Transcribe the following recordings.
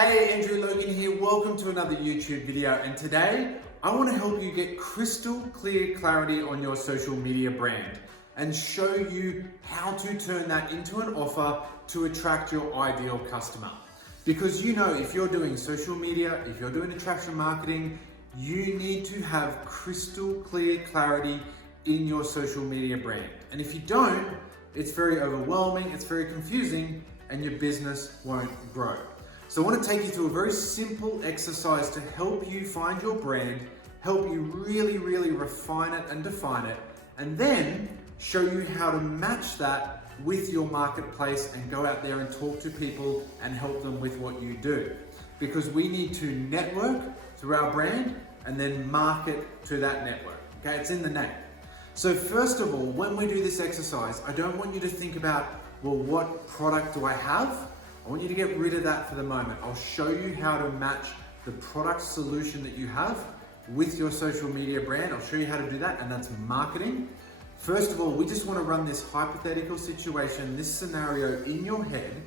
Hey, Andrew Logan here. Welcome to another YouTube video. And today I want to help you get crystal clear clarity on your social media brand and show you how to turn that into an offer to attract your ideal customer. Because you know, if you're doing social media, if you're doing attraction marketing, you need to have crystal clear clarity in your social media brand. And if you don't, it's very overwhelming, it's very confusing, and your business won't grow. So I want to take you through a very simple exercise to help you find your brand, help you really refine it and define it, and then show you how to match that with your marketplace and go out there and talk to people and help them with what you do. Because we need to network through our brand and then market to that network. Okay, it's in the name. So first of all, when we do this exercise, I don't want you to think about, well, what product do I have? I want you to get rid of that for the moment. I'll show you how to match the product solution that you have with your social media brand. I'll show you how to do that, and that's marketing. First of all, we just want to run this hypothetical situation, this scenario in your head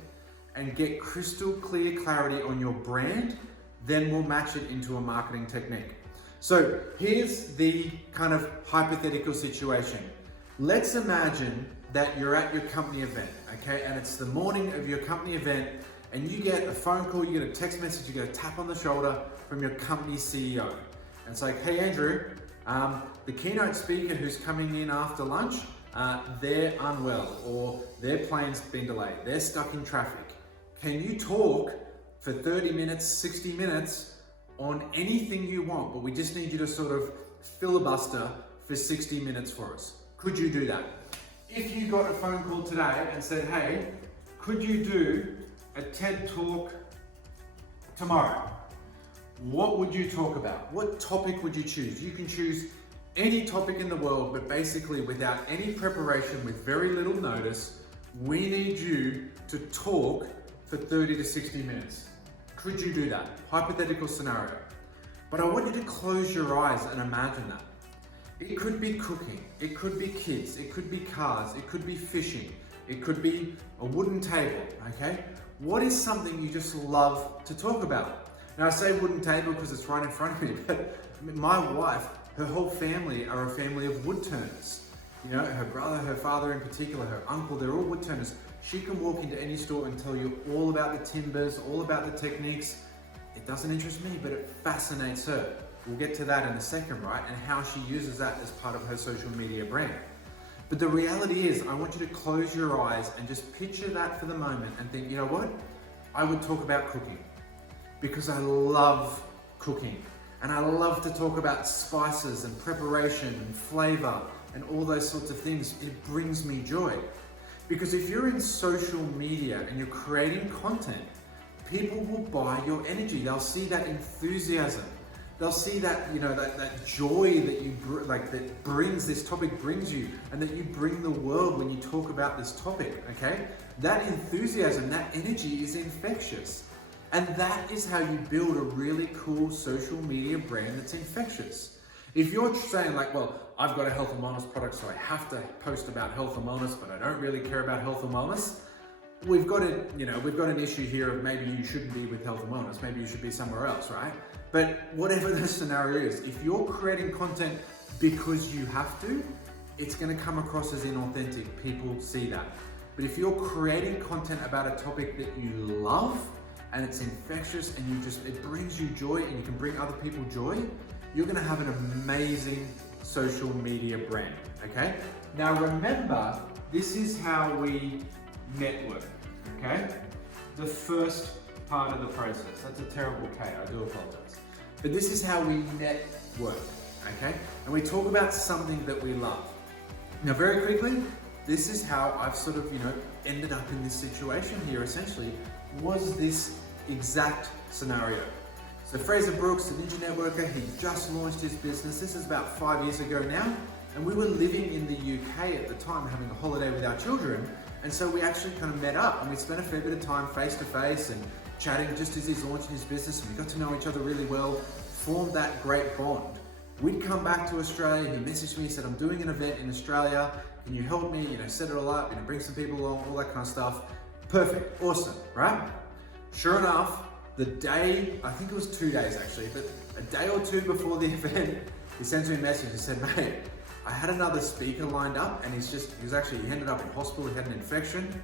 and get crystal clear clarity on your brand. Then we'll match it into a marketing technique. So here's the kind of hypothetical situation. Let's imagine that you're at your company event, okay? And it's the morning of your company event and you get a phone call, you get a text message, you get a tap on the shoulder from your company CEO. And it's like, hey Andrew, the keynote speaker who's coming in after lunch, they're unwell or their plane's been delayed, they're stuck in traffic. Can you talk for 30 minutes, 60 minutes on anything you want, but we just need you to sort of filibuster for 60 minutes for us? Could you do that? If you got a phone call today and said, hey, could you do a TED Talk tomorrow? What would you talk about? What topic would you choose? You can choose any topic in the world, but basically without any preparation, with very little notice, we need you to talk for 30 to 60 minutes. Could you do that? Hypothetical scenario. But I want you to close your eyes and imagine that. It could be cooking, it could be kids, it could be cars, it could be fishing, it could be a wooden table, okay? What is something you just love to talk about? Now I say wooden table because it's right in front of me, but my wife, her whole family are a family of wood turners. You know, her brother, her father in particular, her uncle, they're all wood turners. She can walk into any store and tell you all about the timbers, all about the techniques. It doesn't interest me, but it fascinates her. We'll get to that in a second, right? And how she uses that as part of her social media brand. But the reality is, I want you to close your eyes and just picture that for the moment and think, you know what? I would talk about cooking because I love cooking. And I love to talk about spices and preparation and flavor and all those sorts of things. It brings me joy. Because if you're in social media and you're creating content, people will buy your energy. They'll see that enthusiasm. They'll see that, you know, that joy that you that brings this topic brings you, and that you bring the world when you talk about this topic, okay? That enthusiasm, that energy is infectious. And that is how you build a really cool social media brand that's infectious. If you're saying like, well, I've got a health and wellness product, so I have to post about health and wellness, but I don't really care about health and wellness, we've got an issue here of maybe you shouldn't be with health and wellness, maybe you should be somewhere else, right? But whatever the scenario is, if you're creating content because you have to, it's gonna come across as inauthentic. People see that. But if you're creating content about a topic that you love and it's infectious and it brings you joy and you can bring other people joy, you're gonna have an amazing social media brand, okay? Now remember, this is how we network, okay? The first part of the process. That's a terrible K, I do apologize. But this is how we network, okay? And we talk about something that we love. Now very quickly, this is how I've sort of, ended up in this situation here essentially, was this exact scenario. So Fraser Brooks, the Ninja Networker, he just launched his business. This is about 5 years ago now. And we were living in the UK at the time, having a holiday with our children. And so we actually kind of met up and we spent a fair bit of time face to face and chatting just as he's launching his business, and we got to know each other really well, formed that great bond. We'd come back to Australia, he messaged me, he said, I'm doing an event in Australia, can you help me, set it all up, bring some people along, all that kind of stuff. Perfect, awesome, right? Sure enough, the day, I think it was 2 days actually, but a day or two before the event, he sent me a message and said, mate, I had another speaker lined up and he ended up in hospital, he had an infection.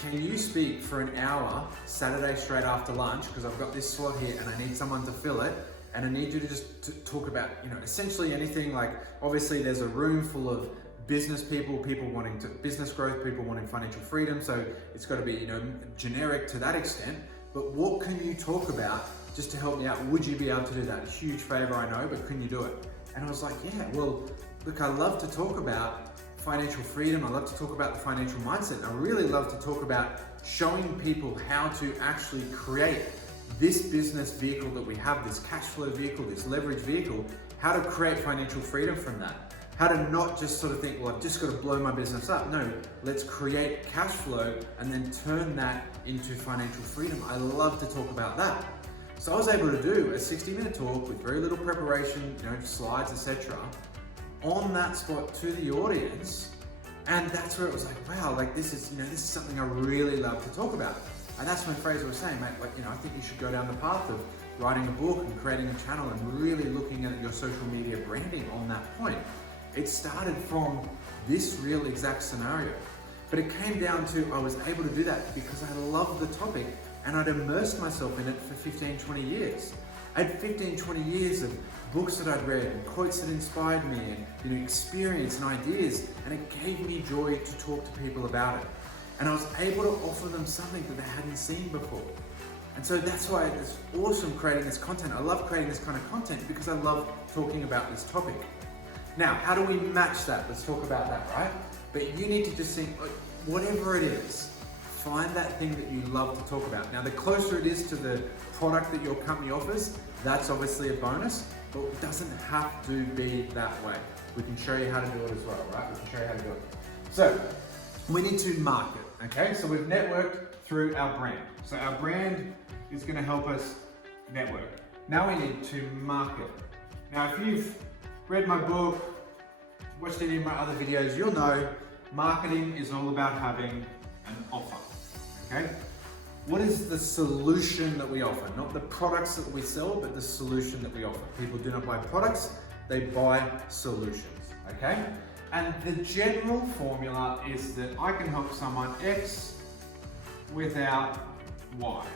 Can you speak for an hour Saturday straight after lunch? Because I've got this slot here and I need someone to fill it. And I need you to just talk about, essentially anything. Like, obviously there's a room full of business people wanting business growth, people wanting financial freedom. So it's got to be, generic to that extent. But what can you talk about just to help me out? Would you be able to do that? A huge favor, I know, but can you do it? And I was like, yeah, well, look, I love to talk about financial freedom. I love to talk about the financial mindset. And I really love to talk about showing people how to actually create this business vehicle that we have, this cash flow vehicle, this leverage vehicle, how to create financial freedom from that. How to not just sort of think, well, I've just got to blow my business up. No, let's create cash flow and then turn that into financial freedom. I love to talk about that. So I was able to do a 60-minute talk with very little preparation, slides, etc., on that spot to the audience. And that's where it was like, wow, like this is something I really love to talk about. And that's when Fraser was saying, mate, I think you should go down the path of writing a book and creating a channel and really looking at your social media branding on that point. It started from this real exact scenario. But it came down to, I was able to do that because I loved the topic and I'd immersed myself in it for 15, 20 years. I had 15, 20 years of books that I'd read and quotes that inspired me and experience and ideas, and it gave me joy to talk to people about it. And I was able to offer them something that they hadn't seen before. And so that's why it's awesome creating this content. I love creating this kind of content because I love talking about this topic. Now, how do we match that? Let's talk about that, right? But you need to just think, whatever it is, find that thing that you love to talk about. Now, the closer it is to the product that your company offers, that's obviously a bonus, but it doesn't have to be that way. We can show you how to do it as well, right? We can show you how to do it. So, we need to market, okay? So we've networked through our brand. So our brand is gonna help us network. Now we need to market. Now, if you've read my book, watched any of my other videos, you'll know marketing is all about having an offer, okay? What is the solution that we offer? Not the products that we sell, but the solution that we offer. People do not buy products, they buy solutions, okay? And the general formula is that I can help someone X without Y,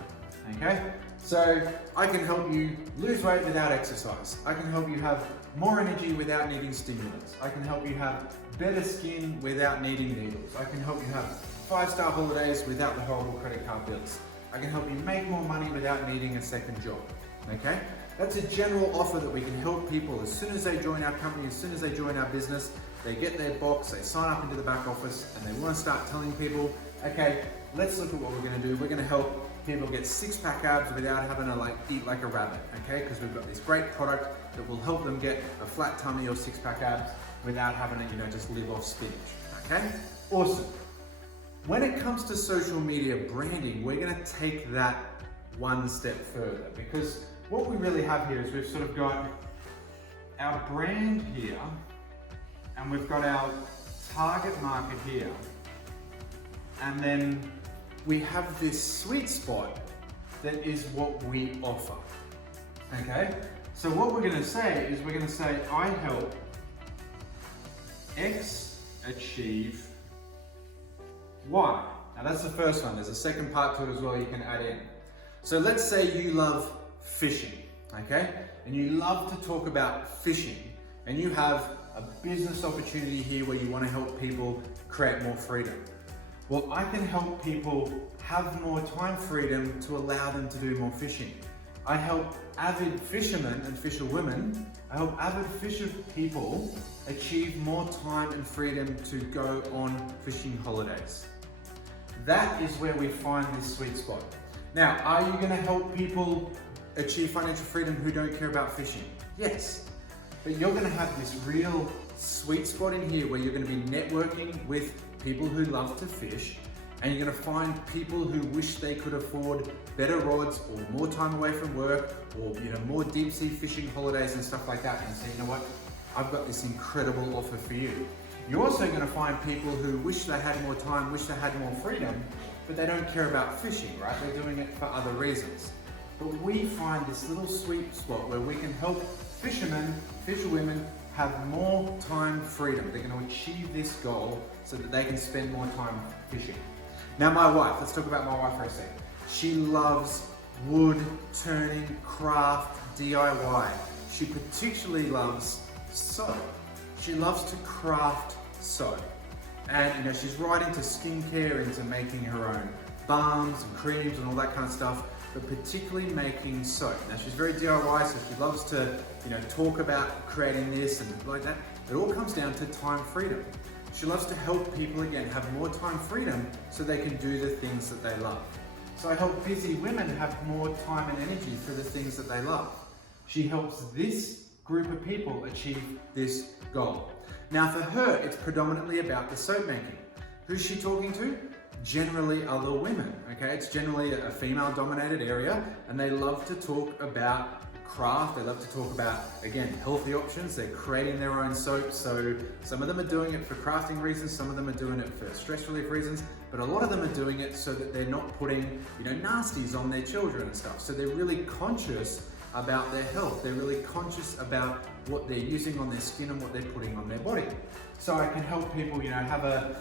okay? So I can help you lose weight without exercise. I can help you have more energy without needing stimulants. I can help you have better skin without needing needles. I can help you have 5-star holidays without the horrible credit card bills. I can help you make more money without needing a second job, okay? That's a general offer that we can help people as soon as they join our company, as soon as they join our business, they get their box, they sign up into the back office, and they want to start telling people, okay, let's look at what we're going to do. We're going to help people get 6-pack abs without having to eat like a rabbit, okay? Because we've got this great product that will help them get a flat tummy or 6-pack abs without having to, just live off spinach, okay? Awesome. When it comes to social media branding, we're going to take that one step further, because what we really have here is we've sort of got our brand here, and we've got our target market here, and then we have this sweet spot that is what we offer, okay? So what we're gonna say is we're gonna say, I help X achieve Y. Now that's the first one. There's a second part to it as well you can add in. So let's say you love fishing, okay? And you love to talk about fishing, and you have a business opportunity here where you want to help people create more freedom. Well, I can help people have more time freedom to allow them to do more fishing. I help avid fishermen and fisherwomen, I help avid fisher people achieve more time and freedom to go on fishing holidays. That is where we find this sweet spot. Now, are you going to help people achieve financial freedom who don't care about fishing? Yes. But you're going to have this real sweet spot in here where you're going to be networking with people who love to fish, and you're going to find people who wish they could afford better rods or more time away from work, or more deep sea fishing holidays and stuff like that, and say, you know what, I've got this incredible offer for you. You're also going to find people who wish they had more time, wish they had more freedom, but they don't care about fishing, right? They're doing it for other reasons. but we find this little sweet spot where we can help fisherwomen have more time freedom. They're going to achieve this goal so that they can spend more time fishing. Now my wife, let's talk about my wife for a second. She loves wood, turning, craft, DIY. She particularly loves soap. She loves to craft soap. And she's right into skincare, into making her own balms and creams and all that kind of stuff, but particularly making soap. Now she's very DIY, so she loves to talk about creating this and like that. It all comes down to time freedom. She loves to help people, again, have more time freedom so they can do the things that they love. So I help busy women have more time and energy for the things that they love. She helps this group of people achieve this goal. Now for her, it's predominantly about the soap making. Who's she talking to? Generally other women, okay? It's generally a female dominated area, and they love to talk about craft. They love to talk about, again, healthy options. They're creating their own soap. So some of them are doing it for crafting reasons, some of them are doing it for stress relief reasons, but a lot of them are doing it so that they're not putting, nasties on their children and stuff. So they're really conscious about their health. They're really conscious about what they're using on their skin and what they're putting on their body. So I can help people, have a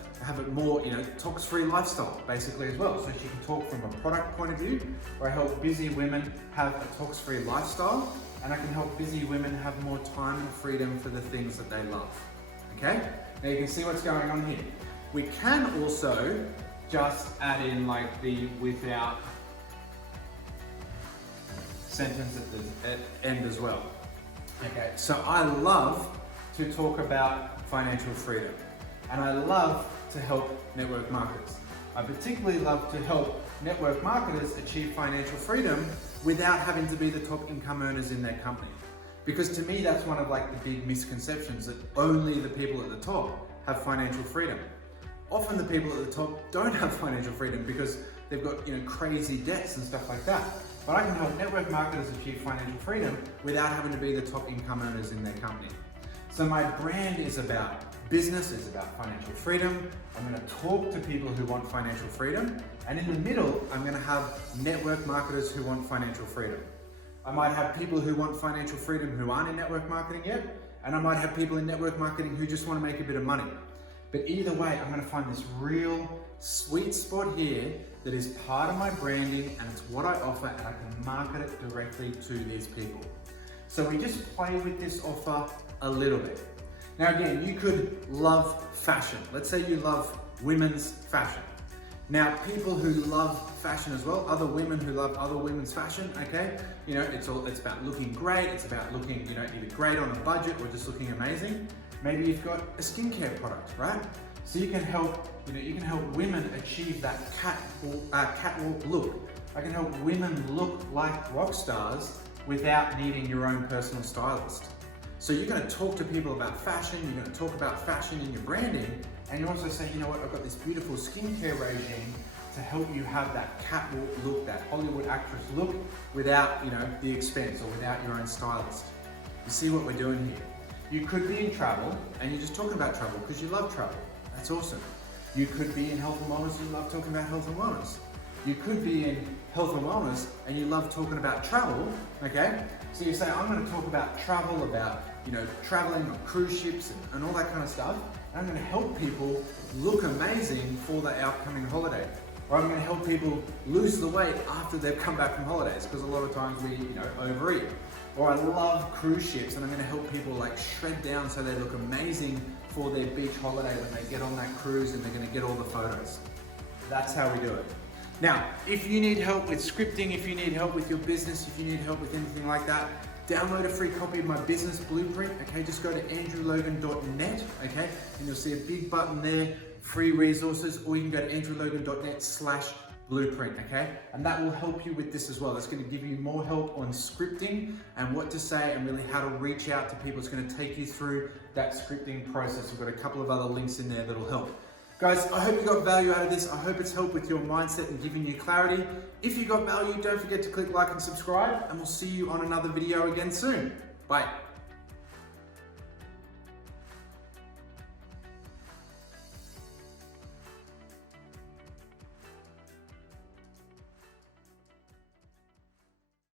more, tox-free lifestyle basically as well. So she can talk from a product point of view, where I help busy women have a tox-free lifestyle, and I can help busy women have more time and freedom for the things that they love. Okay? Now you can see what's going on here. We can also just add in like the without sentence at the end as well. Okay, so I love to talk about financial freedom, and I love to help network marketers. I particularly love to help network marketers achieve financial freedom without having to be the top income earners in their company. Because to me, that's one of like the big misconceptions, that only the people at the top have financial freedom. Often the people at the top don't have financial freedom because they've got crazy debts and stuff like that. But I can help network marketers achieve financial freedom without having to be the top income earners in their company. So my brand is about business, it's about financial freedom. I'm going to talk to people who want financial freedom, and in the middle, I'm going to have network marketers who want financial freedom. I might have people who want financial freedom who aren't in network marketing yet, and I might have people in network marketing who just want to make a bit of money. But either way, I'm going to find this real sweet spot here that is part of my branding, and it's what I offer, and I can market it directly to these people. So we just play with this offer a little bit. Now again, you could love fashion. Let's say you love women's fashion. Now people who love fashion as well, other women who love other women's fashion, okay? It's about looking great, it's about looking, either great on a budget or just looking amazing. Maybe you've got a skincare product, right? So you can help women achieve that catwalk look. I can help women look like rock stars without needing your own personal stylist. So you're going to talk to people about fashion, you're going to talk about fashion in your branding, and you also say, I've got this beautiful skincare regime to help you have that catwalk look, that Hollywood actress look, without the expense or without your own stylist. You see what we're doing here? You could be in travel and you're just talking about travel because you love travel. That's awesome. You could be in health and wellness and you love talking about health and wellness. You could be in health and wellness and you love talking about travel, okay? So you say, I'm going to talk about travel, about traveling on cruise ships and all that kind of stuff. And I'm going to help people look amazing for the upcoming holiday. Or I'm going to help people lose the weight after they've come back from holidays, because a lot of times we overeat. Or I love cruise ships and I'm going to help people like shred down so they look amazing for their beach holiday when they get on that cruise and they're going to get all the photos. That's how we do it. Now, if you need help with scripting, if you need help with your business, if you need help with anything like that, download a free copy of my business blueprint, okay? Just go to andrewlogan.net, okay? And you'll see a big button there, free resources, or you can go to andrewlogan.net/blueprint, okay? And that will help you with this as well. It's going to give you more help on scripting and what to say and really how to reach out to people. It's going to take you through that scripting process. We've got a couple of other links in there that'll help. Guys, I hope you got value out of this. I hope it's helped with your mindset and giving you clarity. If you got value, don't forget to click like and subscribe, and we'll see you on another video again soon. Bye.